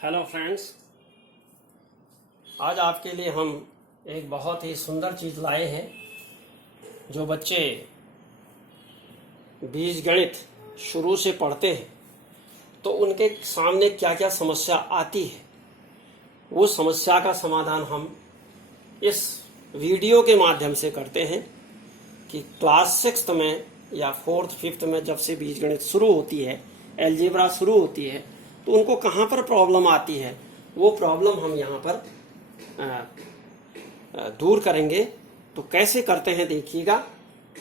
Hello friends, आज आपके लिए हम एक बहुत ही सुंदर चीज़ लाए हैं। जो बच्चे बीजगणित शुरू से पढ़ते हैं तो उनके सामने क्या क्या समस्या आती है, वो समस्या का समाधान हम इस वीडियो के माध्यम से करते हैं कि क्लास 6 में या 4th 5th में जब से बीजगणित शुरू होती है, अलजेब्रा शुरू होती है, तो उनको कहाँ पर प्रॉब्लम आती है, वो प्रॉब्लम हम यहाँ पर दूर करेंगे। तो कैसे करते हैं देखिएगा।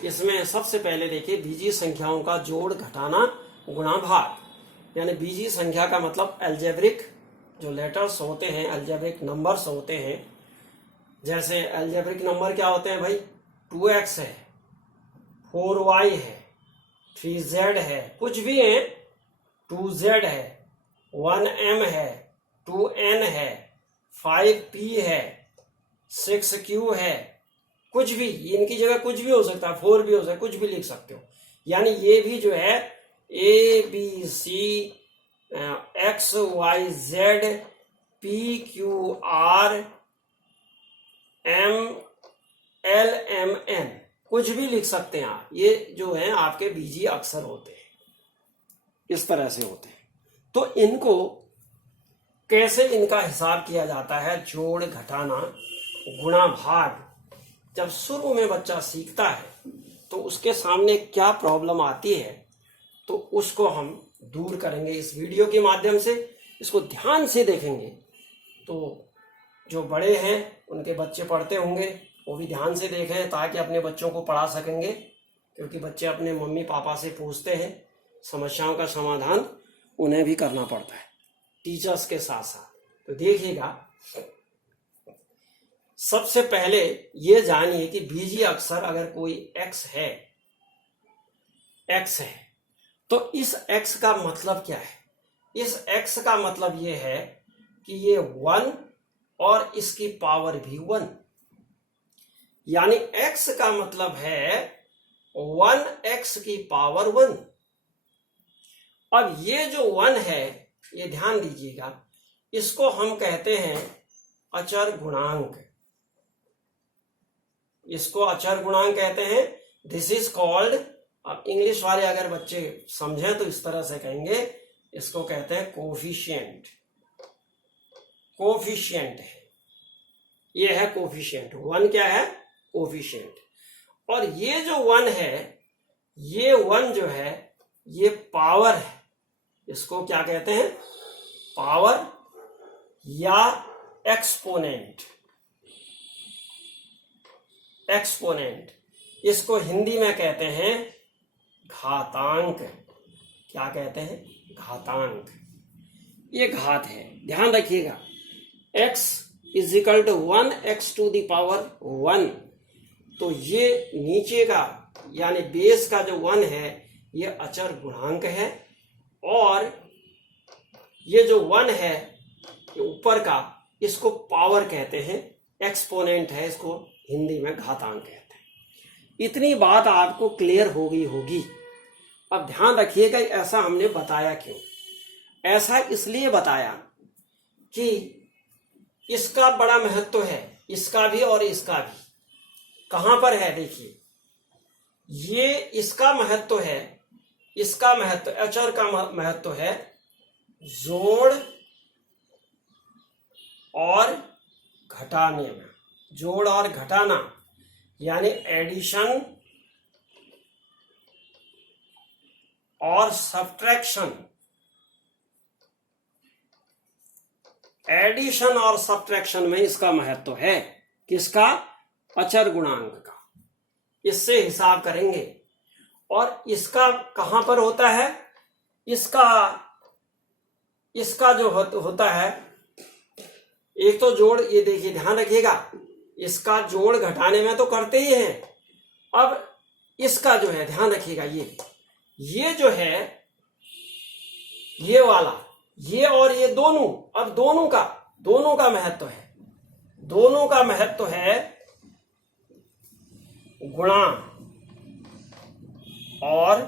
इसमें सबसे पहले देखिए, बीजीय संख्याओं का जोड़, घटाना, गुणा, भाग। यानी बीजीय संख्या का मतलब अलजेब्रिक जो लेटर्स होते हैं, अलजेब्रिक नंबर्स होते हैं। जैसे अलजेब्रिक नंबर क्या होते हैं भाई? 2x है, 4y है, 3z है, कुछ भी है, 2z है, 1m है, 2n है, 5p है, 6q है, कुछ भी, इनकी जगह कुछ भी हो सकता है, 4 भी हो सकता है, कुछ भी लिख सकते हो। यानी ये भी जो है ABC XYZ PQR MLMN कुछ भी लिख सकते हैं आप। ये जो है आपके बीजीय अक्षर होते हैं, इस तरह से होते हैं। तो इनको कैसे, इनका हिसाब किया जाता है, जोड़, घटाना, गुणा, भाग। जब शुरू में बच्चा सीखता है तो उसके सामने क्या प्रॉब्लम आती है, तो उसको हम दूर करेंगे इस वीडियो के माध्यम से। इसको ध्यान से देखेंगे तो जो बड़े हैं, उनके बच्चे पढ़ते होंगे, वो भी ध्यान से देखें ताकि अपने बच्चों को पढ़ा सकेंगे। क्योंकि बच्चे अपने मम्मी पापा से पूछते हैं, समस्याओं का समाधान उन्हें भी करना पड़ता है टीचर्स के साथ साथ। तो देखिएगा, सबसे पहले ये जानिए कि बीजीय अक्षर अगर कोई x है, तो इस x का मतलब क्या है? इस x का मतलब ये है कि ये 1 और इसकी पावर भी 1। यानी x का मतलब है 1x की पावर 1। अब ये जो 1 है, ये ध्यान दीजिएगा, इसको हम कहते हैं अचर गुणांक। इसको अचर गुणांक कहते हैं। दिस इज कॉल्ड, अब इंग्लिश वाले अगर बच्चे समझें तो इस तरह से कहेंगे, इसको कहते हैं कोफिशिएंट। कोफिशिएंट है, ये है कोफिशिएंट। 1 क्या है? कोफिशिएंट। और ये जो 1 है, ये 1 जो है, ये पावर है। इसको क्या कहते हैं? पावर या एक्सपोनेंट। एक्सपोनेंट, इसको हिंदी में कहते हैं घातांक। क्या कहते हैं? घातांक। ये घात है, ध्यान रखिएगा। x = 1x to the power 1। तो ये नीचे का यानी बेस का जो 1 है, ये अचर गुणांक है। और ये जो 1 है, ये ऊपर का, इसको पावर कहते हैं, एक्सपोनेंट है, इसको हिंदी में घातांक कहते हैं। इतनी बात आपको क्लियर हो गई होगी। अब ध्यान रखिएगा, ऐसा हमने बताया क्यों? ऐसा इसलिए बताया कि इसका बड़ा महत्व है, इसका भी और इसका भी। कहां पर है? देखिए, ये इसका महत्व है, इसका महत्व, अचर का महत्व है जोड़ और घटाने में। जोड़ और घटाना यानी एडिशन और सब्ट्रैक्शन। एडिशन और सब्ट्रैक्शन में इसका महत्व है। किसका? अचर गुणांक का। इससे हिसाब करेंगे। और इसका कहां पर होता है? इसका जो होता है, एक तो जोड़, ये देखिए, ध्यान रखिएगा, इसका जोड़ घटाने में तो करते ही हैं। अब इसका जो है, ध्यान रखिएगा, ये जो है, ये वाला, ये और ये दोनों, अब दोनों का महत्व है। दोनों का महत्व है गुणा और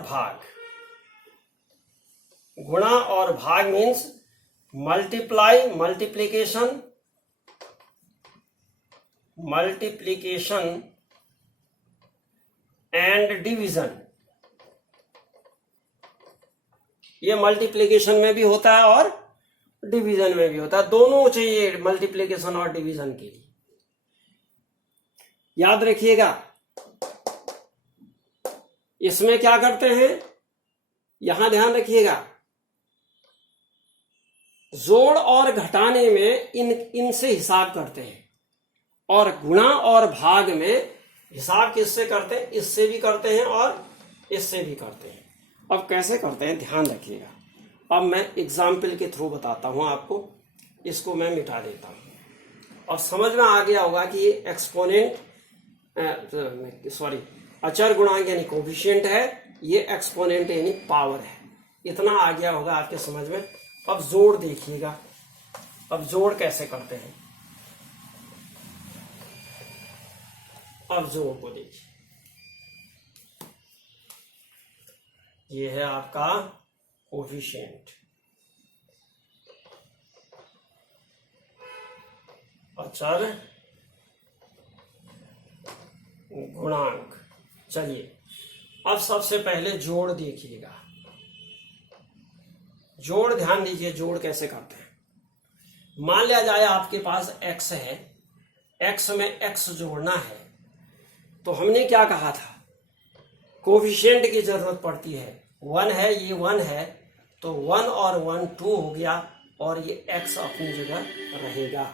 भाग। गुणा और भाग means multiply, multiplication, multiplication and division. ये मल्टीप्लीकेशन में भी होता है और डिवीजन में भी होता है, दोनों चाहिए मल्टीप्लीकेशन और डिवीजन के लिए। याद रखिएगा, इसमें क्या करते हैं, यहां ध्यान रखिएगा, जोड़ और घटाने में इनसे हिसाब करते हैं, और गुणा और भाग में हिसाब किससे करते हैं, इससे भी करते हैं और इससे भी करते हैं। अब कैसे करते हैं ध्यान रखिएगा। अब मैं एग्जाम्पल के थ्रू बताता हूं आपको, इसको मैं मिटा देता हूं और समझ में आ गया होगा कि ये एक्सपोनेंट अचर गुणांक यानी कोफिशिएंट है, ये एक्सपोनेंट यानी पावर है। इतना आ गया होगा आपके समझ में। अब जोड़ देखिएगा, अब जोड़ कैसे करते हैं, अब जोड़ को देखिए, ये है आपका कोफिशिएंट, अचर गुणांक। चलिए अब सबसे पहले जोड़ देखिएगा, जोड़ ध्यान दीजिए, जोड़ कैसे करते हैं। मान लिया जाए आपके पास x है, x में x जोड़ना है, तो हमने क्या कहा था, कोफिशिएंट की जरूरत पड़ती है। 1 है, ये 1 है, तो 1 और 1 2 हो गया, और ये x अपनी जगह रहेगा,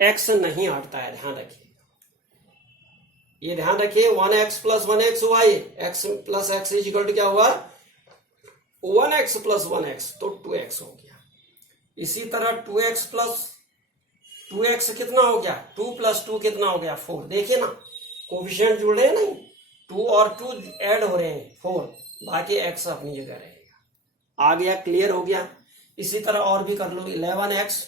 x नहीं हटता है, ध्यान रखिए, ये ध्यान रखिए। 1x plus 1x y, x plus x is equal to क्या हुआ, 1x प्लस 1x, तो 2x हो गया। इसी तरह 2x प्लस 2x कितना हो गया, 2 प्लस 2 कितना हो गया, 4। देखिए ना, कोफिशिएंट जुड़ रहे हैं नहीं, 2 और 2 ऐड हो रहे हैं, 4, बाकी x अपनी जगह रहेगा। आ गया, क्लियर हो गया। इसी तरह और भी कर लो, 11x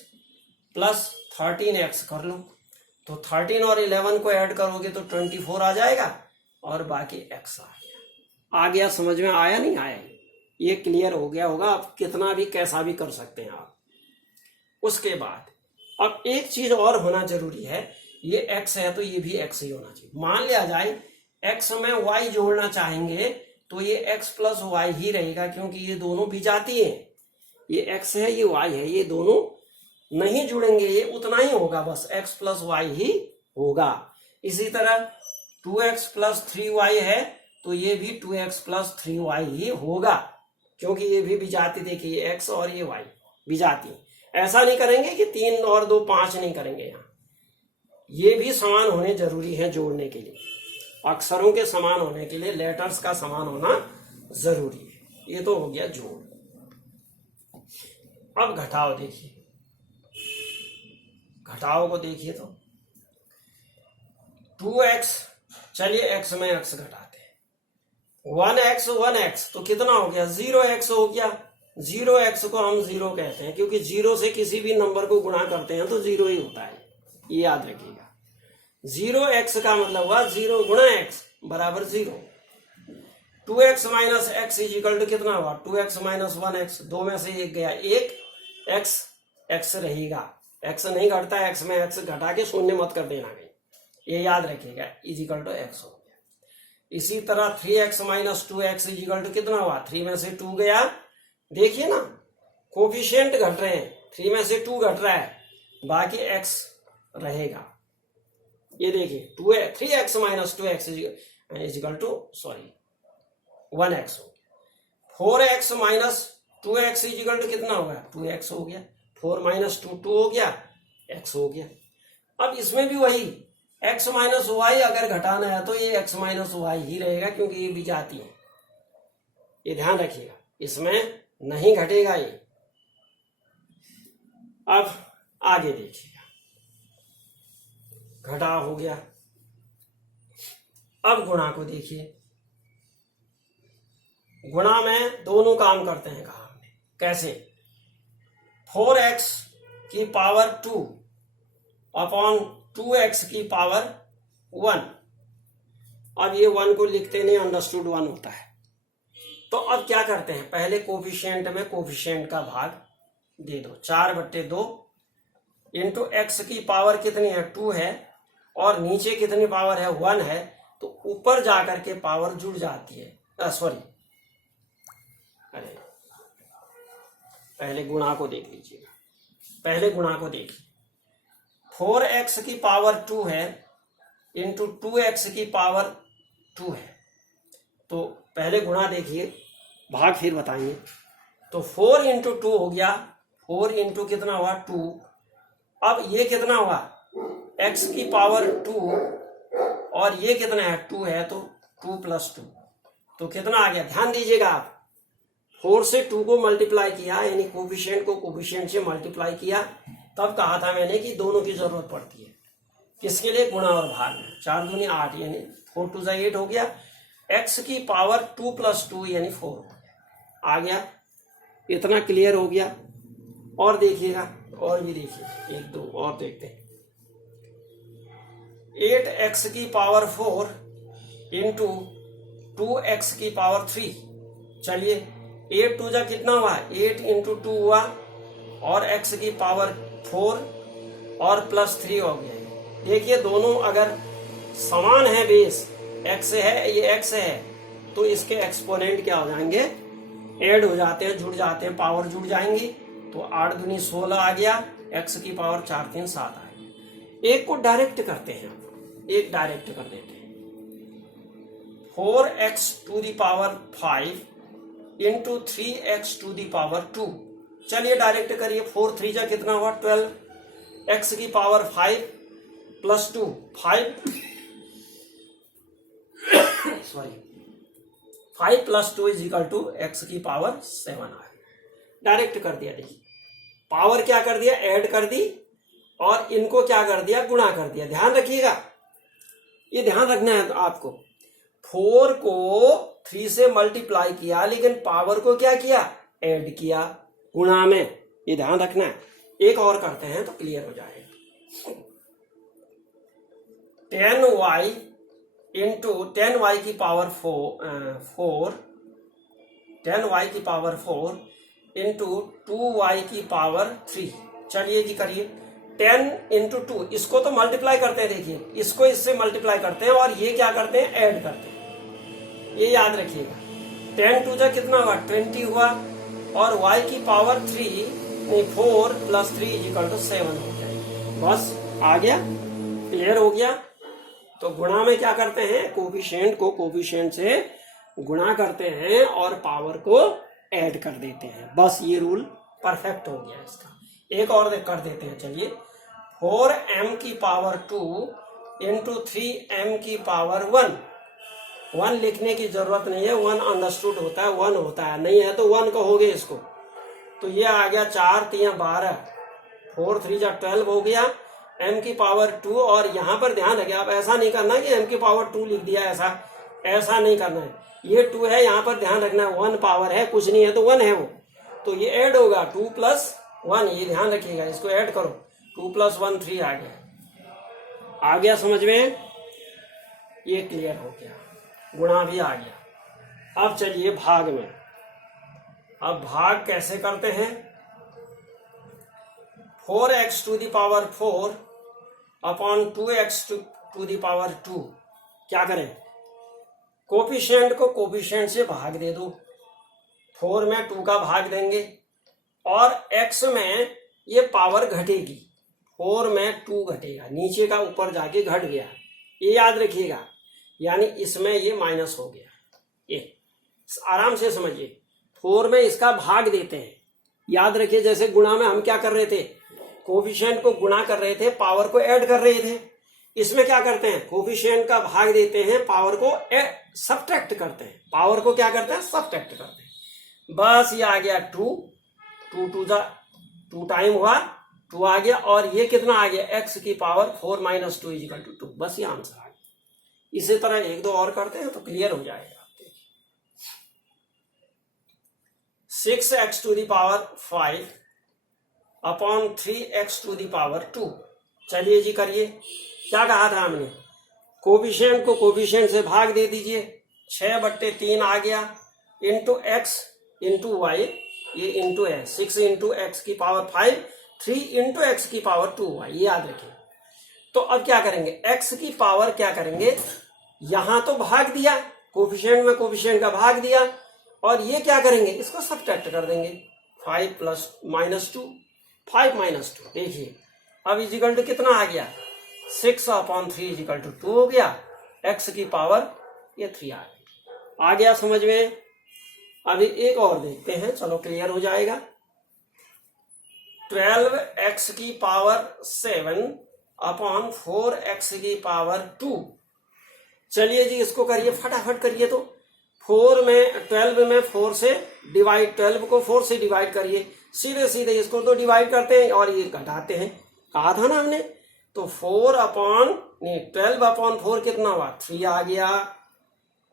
प्लस 13x कर लो, तो 13 और 11 को ऐड करोगे तो 24 आ जाएगा, और बाकी x आ गया। समझ में आया नहीं आया, ये क्लियर हो गया होगा। आप कितना भी कैसा भी कर सकते हैं आप। उसके बाद अब एक चीज और होना जरूरी है, ये x है तो ये भी x ही होना चाहिए। मान लिया जाए x में y जोड़ना चाहेंगे तो ये x प्लस वाई ही रहेगा, क्योंकि ये दोनों भी जाती है, ये x है ये y है, ये दोनों नहीं जुड़ेंगे, ये उतना ही होगा, बस x प्लस वाई ही होगा। इसी तरह 2x प्लस 3y है, तो ये भी 2x प्लस 3y ही होगा, क्योंकि ये भी जाती, देखिए x और ये y भी जाती। ऐसा नहीं करेंगे कि 3 और 2 5 नहीं करेंगे, यहाँ ये भी समान होने जरूरी है जोड़ने के लिए, अक्षरों के समान होने के लिए लेटर्स का समान होना जरूरी है। ये तो हो गया जोड़। अब घटाओ देखिए, घटाओ को देखिए तो 2x, चलिए x में x घटाते हैं, 1x तो कितना हो गया, 0x हो गया। 0x को हम 0 कहते हैं, क्योंकि 0 से किसी भी नंबर को गुणा करते हैं तो 0 ही होता है, ये याद रखिएगा। 0x का मतलब हुआ 0 गुणा x बराबर 0। 2x minus x is equal to कितना हुआ, 2x माइनस 1x, 2 में से 1 गया, 1 x रहेगा, x नहीं घटता, x में x घटा के शून्य मत कर देना कहीं, ये याद रखिएगा, इज इक्वल टू x हो गया। इसी तरह 3x minus 2x is equal to कितना हुआ, 3 में से 2 गया। देखिए ना, कोफिशिएंट घट रहे हैं, 3 में से 2 घट रहा है, बाकी x रहेगा। ये देखिए 3x minus 2x is equal to 1x हो गया। 4x minus 2x is equal to कितना होगा, 2x हो गया। 4 माइनस 2 2 हो गया, x हो गया। अब इसमें भी वही x माइनस वाई अगर घटाना है तो ये x माइनस वाई ही रहेगा, क्योंकि ये भी जाती है, ये ध्यान रखिएगा, इसमें नहीं घटेगा ये। अब आगे देखिएगा, घटा हो गया। अब गुणा को देखिए, गुणा में दोनों काम करते हैं, कहा हमने, कैसे, 4x की पावर 2 अपॉन 2x की पावर 1। अब ये 1 को लिखते नहीं, अंडरस्टूड 1 होता है, तो अब क्या करते हैं, पहले कोफिशिएंट में कोफिशिएंट का भाग दे दो। 4/2 इंटू एक्स की पावर कितनी है 2 है, और नीचे कितनी पावर है 1 है, तो ऊपर जाकर के पावर जुड़ जाती है। सॉरी, अरे पहले गुणा को देख लीजिएगा, पहले गुणा को देखिए। 4x की पावर 2 है इंटू 2x की पावर 2 है, तो पहले गुणा देखिए, भाग फिर बताएंगे। तो 4 इंटू 2 हो गया, 4 इंटू कितना हुआ 2, अब ये कितना हुआ x की पावर 2, और ये कितना है 2 है, तो 2 + 2, तो कितना आ गया, ध्यान दीजिएगा आप, 4 से 2 को मल्टीप्लाई किया, यानी कोफिशिएंट को कोफिशिएंट से मल्टीप्लाई किया, तब कहा था मैंने कि दोनों की जरूरत पड़ती है, किसके लिए, गुणा और भाग में। 4 दूनी 8, यानी 4 2 8 हो गया, x की पावर 2 + 2 यानी 4 आ गया। इतना क्लियर हो गया। और देखिएगा, और भी देखिए, 1 2 और देखते हैं। 8x की पावर 4 इंटू 2x की पावर 3, चलिए 8 2 जा कितना हुआ, 8 इंटू 2 हुआ, और x की पावर 4 और +3 हो गया। देखिए दोनों अगर समान है, बेस x है, ये x है, तो इसके एक्सपोनेंट क्या हो जाएंगे, ऐड हो जाते हैं, जुड़ जाते हैं, पावर जुड़ जाएंगी। तो 8 दूनी 16 आ गया, x की पावर 4 3 7 आ गया। एक को डायरेक्ट करते हैं, एक डायरेक्ट कर देते हैं। 4x to the power 5 into 3x to the power 2, चलिए डायरेक्ट करिए। 4 3 जा कितना हुआ 12, x की पावर 5 + 2, 5 सॉरी 5 + 2 = x की पावर 7 आ गया। डायरेक्ट कर दिया। देखिए पावर क्या कर दिया, ऐड कर दी, और इनको क्या कर दिया, गुणा कर दिया। ध्यान रखिएगा, ये ध्यान रखना है आपको। 4 को 3 से मल्टीप्लाई किया, लेकिन पावर को क्या किया, ऐड किया गुणा में, ये ध्यान रखना है। एक और करते हैं तो क्लियर हो जाएगा। 10y इंटू 10y की पावर 4 10y की पावर 4 इंटू 2y की पावर 3, चलिए जी करिए। 10 इंटू 2, इसको तो मल्टीप्लाई करते हैं, देखिए इसको इससे मल्टीप्लाई करते हैं, और ये क्या करते हैं, ऐड करते हैं, ये याद रखिएगा। 10 2 जा कितना हुआ 20 हुआ, और y की पावर 3 4 + 3 = 7 हो जाएगी। बस आ गया, क्लियर हो गया। तो गुणा में क्या करते हैं, कोफिशिएंट को कोफिशिएंट से गुणा करते हैं और पावर को ऐड कर देते हैं। बस ये रूल परफेक्ट हो गया इसका। एक और कर देते हैं, चलिए। 4m की पावर 2 इंटू 3m की पावर 1, 1 लिखने की जरूरत नहीं है, 1 अंडरस्टूड होता है, 1 होता है, नहीं है तो 1 कहोगे इसको। तो ये आ गया 4 3 12, 4 3 जा 12 हो गया, m की पावर 2, और यहां पर ध्यान रखिए, आप ऐसा नहीं करना कि m की पावर 2 लिख दिया, ऐसा नहीं करना है। ये 2 है, यहां पर ध्यान रखना है 1 पावर है, कुछ नहीं है तो 1 है वो, तो ये ऐड होगा 2 + 1, ये ध्यान रखिएगा, इसको ऐड करो। 2 + 1 3 आ गया समझ में, ये क्लियर हो गया, गुणा भी आ गया। अब चलिए भाग में। अब भाग कैसे करते हैं, 4x to the power 4 upon 2x to the power 2, क्या करें, कोफिशिएंट को कोफिशिएंट से भाग दे दो। 4 में 2 का भाग देंगे, और x में ये पावर घटेगी, 4 में 2 घटेगा, नीचे का ऊपर जाके घट गया, ये याद रखिएगा, यानी इसमें ये माइनस हो गया। ये आराम से समझिए, 4 में इसका भाग देते हैं, याद रखिए। जैसे गुणा में हम क्या कर रहे थे, कोफिशिएंट को गुणा कर रहे थे, पावर को ऐड कर रहे थे। इसमें क्या करते हैं, कोफिशिएंट का भाग देते हैं, पावर को सब्ट्रैक्ट करते हैं, पावर को क्या करते हैं, सब्ट्रैक्ट करते हैं। बस ये आ गया 2 2 2 जा 2 टाइम हुआ, 2 आ गया, और ये कितना आ गया, x की पावर 4 - 2 = 2। बस ये आंसर आ गया। इसी तरह 1 2 और करते हैं तो क्लियर हो जाएगा। 6x to the power 5 upon 3x to the power 2, चलिए जी करिए। क्या कहा था हमने, कोफिशिएंट को कोफिशिएंट से भाग दे दीजिए, 6/3 आ गया, इंटू एक्स इंटू वाई, ये इंटू है 6 इंटू एक्स की पावर 5, 3 इंटू एक्स की पावर 2 वाई, ये याद रखें। तो अब क्या करेंगे, एक्स की पावर क्या करेंगे, यहां तो भाग दिया, कोफिशिएंट में कोफिशिएंट का भाग दिया, और ये क्या करेंगे, इसको सब्ट्रैक्ट कर देंगे, 5 प्लस माइनस 2, 5 माइनस 2, देखिए अब इजिकल टू कितना आ गया, 6/3 इजिकल टू 2 हो गया, एक्स की पावर ये 3 आ गया समझ में। अभी एक और देखते हैं, चलो क्लियर हो जाएगा। 12x की पावर 7/4x की पावर 2, चलिए जी इसको करिए, फटाफट करिए। तो 12 में 4 से डिवाइड, 12 को 4 से डिवाइड करिए, सीधे सीधे इसको तो डिवाइड करते हैं और ये घटाते हैं, कहा था ना हमने। तो 12/4 कितना हुआ, 3 आ गया,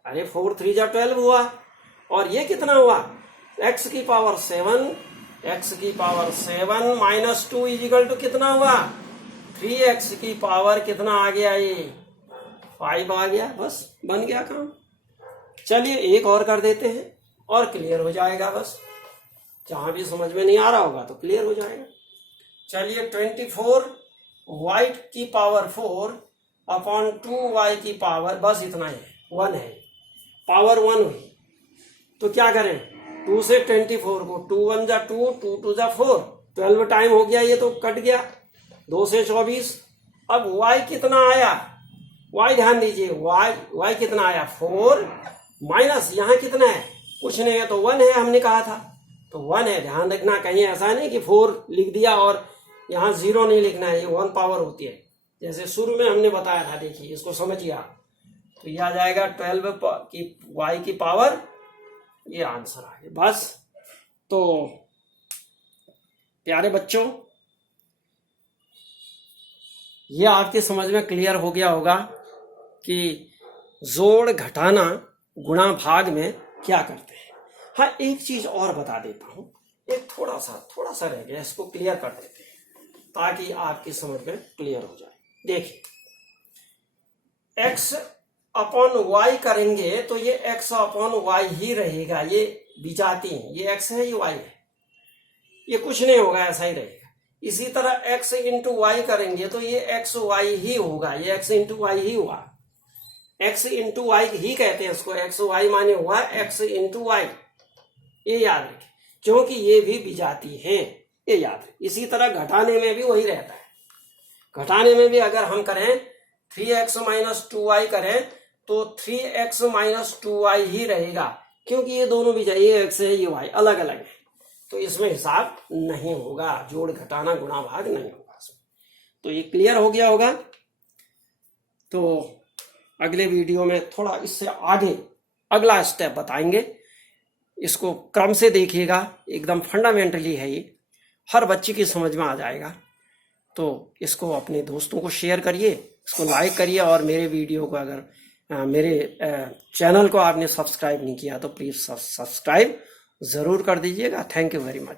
अरे 4 3 जा 12 हुआ, और ये कितना हुआ, x की पावर 7, x की पावर 7 माइनस 2 इजिकल टू कितना हुआ, 3x की पावर कितना आ गया, ये 5 आ गया, बस बन गया काम। चलिए एक और कर देते हैं और क्लियर हो जाएगा, बस जहां भी समझ में नहीं आ रहा होगा तो क्लियर हो जाएगा। चलिए 24y की पावर 4/2y की पावर, बस इतना है, 1 है, पावर 1 हुई। तो क्या करें, 2 से 24 को, 2 1 जा 2, 2 2 जा 4, 12 टाइम हो गया, ये तो कट गया, 2 से 24। अब y कितना आया, y ध्यान दीजिए, y कितना आया, 4 माइनस यहाँ कितना है, कुछ नहीं है, तो 1 है, हमने कहा था, तो 1 है। ध्यान रखना, कहीं ऐसा नहीं कि 4 लिख दिया और यहाँ 0 नहीं लिखना है, ये 1 पावर होती है, जैसे शुरू में हमने बताया था, देखिए इसको समझिए आप। तो यह आ जाएगा 12 की y की पावर, ये आंसर आ गया, बस। तो प्यारे बच्चों, ये आपके समझ में क्लियर हो गया होगा कि जोड़, घटाना, गुणा, भाग में क्या करते हैं। हाँ, एक चीज और बता देता हूं, एक थोड़ा सा रह गया, इसको क्लियर कर देते हैं ताकि आपकी समझ में क्लियर हो जाए। देखिए, x/y करेंगे तो ये x/y ही रहेगा, ये विजाती है, ये x है, ये y है, ये कुछ नहीं होगा, ऐसा ही रहेगा। इसी तरह x इंटू वाई करेंगे तो ये xy ही होगा, ये x इंटू वाई ही हुआ, x इंटू वाई ही कहते हैं इसको, xy माने हुआ x इंटू वाई, ये याद रखें, क्योंकि ये भी विजाती है, ये याद रखें। इसी तरह घटाने में भी वही रहता है, घटाने में भी अगर हम करें 3x माइनस 2y करें तो 3x माइनस 2y ही रहेगा, क्योंकि ये दोनों भी ये x है, ये y अलग अलग है, तो इसमें हिसाब नहीं होगा, जोड़, घटाना, गुणा, भाग नहीं होगा इसमें। तो ये क्लियर हो गया होगा। तो अगले वीडियो में थोड़ा इससे आगे अगला स्टेप बताएंगे, इसको क्रम से देखिएगा, एकदम फंडामेंटली है ये, हर बच्चे की समझ में आ जाएगा। तो इसको अपने दोस्तों को शेयर करिए, इसको लाइक करिए, और मेरे वीडियो को, अगर मेरे चैनल को आपने सब्सक्राइब नहीं किया तो प्लीज़ सब्सक्राइब ज़रूर कर दीजिएगा। Thank you very much.